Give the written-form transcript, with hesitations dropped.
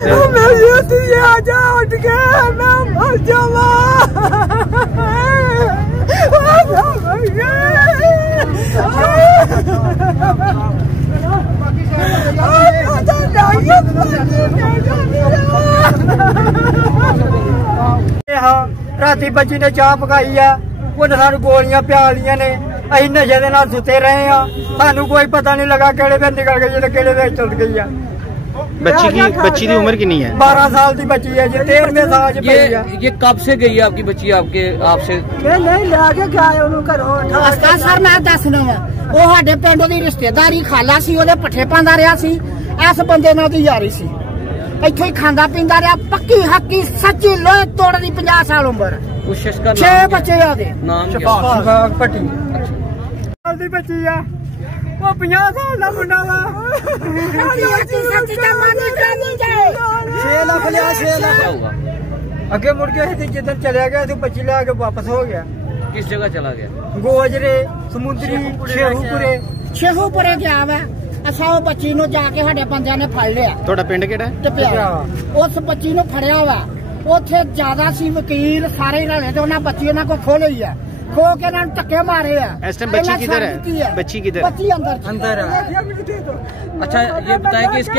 आजा उठ के मैं मर जावा। राती बच्ची ने चाह पकाई है, उन्हें सानू गोलियां प्यालियां ने, अं नशे के नाल सुते रहे हैं, सानू कोई पता नहीं लगा केड़े वे निकल गई है केड़े वे चल गई है। बच्ची की उम्र कितनी है? 12 साल की बच्ची है जी, 13वें साल च पई है। ये कब से गई है आपकी बच्ची आपसे? नहीं लाके गए उन्होंने घरों। सर मैं दसना वा, वो साडे पिंड दी रिश्तेदारी खाला सी, ओदे पट्ठे पांदा रहा सी, इस बंदे नाल दी यारी सी, इत्थे ही खांदा पींदा रहा, पक्की हक्की सच्ची लोहे तोड़ दी 50 साल उम्र। 6 बच्चे आदे नाम पट्टी दी बच्ची है, वो 50 साल का मुंडा वा। 6 लाख लिया, 6 लाख अगे मुड़ के जिधर चला गया तो बच्ची ले आके वापस हो गया। किस जगह चला गया? गोजरे समुद्री शेहूपुरे गया वा। अच्छा वो बच्ची नु जाके साडे बंदियां ने फड़ लिया। ਤੁਹਾਡਾ ਪਿੰਡ ਕਿਹੜਾ? ਟਪਿਆਰਾ। उस बच्ची नु फड़िया वा, उथे ज्यादा सी वकील सारे रले ते उन्हां बच्ची उन्हां को खो लई है, खो के ना धक्के मारे है। इस टाइम बच्ची किधर है? बच्ची किधर? बच्ची अंदर है। अच्छा ये बताएं कि इसके